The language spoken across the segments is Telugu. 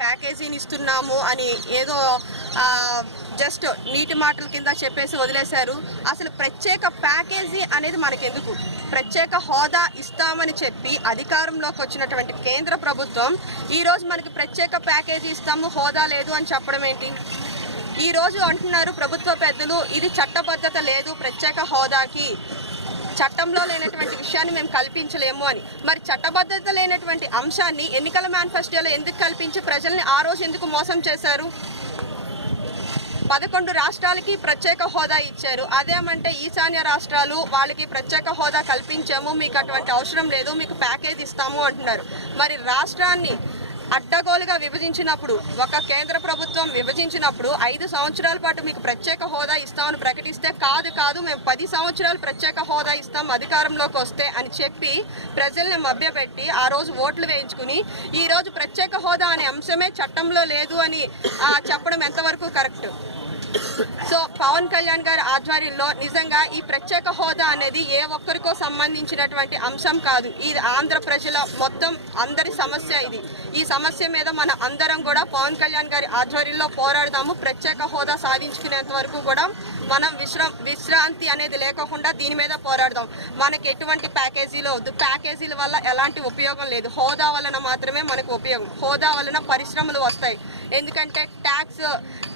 ప్యాకేజీని ఇస్తున్నాము అని ఏదో జస్ట్ నీటి మాటల కింద చెప్పేసి వదిలేశారు. అసలు ప్రత్యేక ప్యాకేజీ అనేది మనకెందుకు? ప్రత్యేక హోదా ఇస్తామని చెప్పి అధికారంలోకి వచ్చినటువంటి కేంద్ర ప్రభుత్వం ఈరోజు మనకి ప్రత్యేక ప్యాకేజీ ఇస్తాము, హోదా లేదు అని చెప్పడం ఏంటి? ఈరోజు అంటున్నారు ప్రభుత్వ పెద్దలు, ఇది చట్టబద్ధత లేదు ప్రత్యేక హోదాకి, చట్టంలో లేనటువంటి విషయాన్ని మేము కల్పించలేము అని. మరి చట్టబద్ధత లేనటువంటి అంశాన్ని ఎన్నికల మేనిఫెస్టోలో ఎందుకు కల్పించి ప్రజల్ని ఆ రోజు ఎందుకు మోసం చేశారు? 11 రాష్ట్రాలకి ప్రత్యేక హోదా ఇచ్చారు. అదేమంటే ఈశాన్య రాష్ట్రాలు వాళ్ళకి ప్రత్యేక హోదా కల్పించాము, మీకు అటువంటి అవసరం లేదు, మీకు ప్యాకేజ్ ఇస్తాము అంటున్నారు. మరి రాష్ట్రాన్ని అడ్డగోలుగా విభజించినప్పుడు, ఒక కేంద్ర ప్రభుత్వం విభజించినప్పుడు 5 సంవత్సరాల పాటు మీకు ప్రత్యేక హోదా ఇస్తామని ప్రకటిస్తే కాదు మేము 10 సంవత్సరాలు ప్రత్యేక హోదా ఇస్తాం అధికారంలోకి వస్తే అని చెప్పి ప్రజల్ని మభ్యపెట్టి ఆ రోజు ఓట్లు వేయించుకుని ఈ రోజు ప్రత్యేక హోదా అనే అంశమే చట్టంలో లేదు అని చెప్పడం ఎంతవరకు కరెక్ట్? సో పవన్ కళ్యాణ్ గారి ఆధ్వర్యంలో నిజంగా ఈ ప్రత్యేక హోదా అనేది ఏ ఒక్కరికో సంబంధించినటువంటి అంశం కాదు. ఇది ఆంధ్ర ప్రజల మొత్తం అందరి సమస్య. ఈ సమస్య మీద మన అందరం కూడా పవన్ కళ్యాణ్ గారి ఆధ్వర్యంలో పోరాడదాము. ప్రత్యేక హోదా సాధించుకునేంత వరకు కూడా మనం విశ్రాంతి అనేది లేకుండా దీని మీద పోరాడదాం. మనకి ఎటువంటి ప్యాకేజీలు వద్దు, ప్యాకేజీల వల్ల ఎలాంటి ఉపయోగం లేదు, హోదా వలన మాత్రమే మనకు ఉపయోగం. హోదా వలన పరిశ్రమలు వస్తాయి, ఎందుకంటే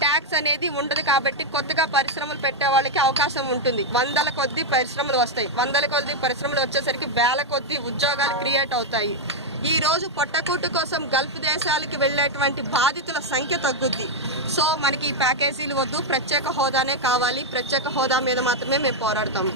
ట్యాక్స్ అనేది ఉండదు కాబట్టి కొత్తగా పరిశ్రమలు పెట్టే వాళ్ళకి అవకాశం ఉంటుంది. 100ల కొద్దీ పరిశ్రమలు వస్తాయి, 100ల కొద్దీ పరిశ్రమలు వచ్చేసరికి వేల కొద్దీ ఉద్యోగాలు క్రియేట్ అవుతాయి. ఈ రోజు పొట్టకూటు కోసం గల్ఫ్ దేశాలకు వెళ్ళేటువంటి బాధితుల సంఖ్య తగ్గుద్ది. సో మనకి ఈ ప్యాకేజీలు వద్దు, ప్రత్యేక హోదానే కావాలి. ప్రత్యేక హోదా మీద మాత్రమే మేము పోరాడతాము.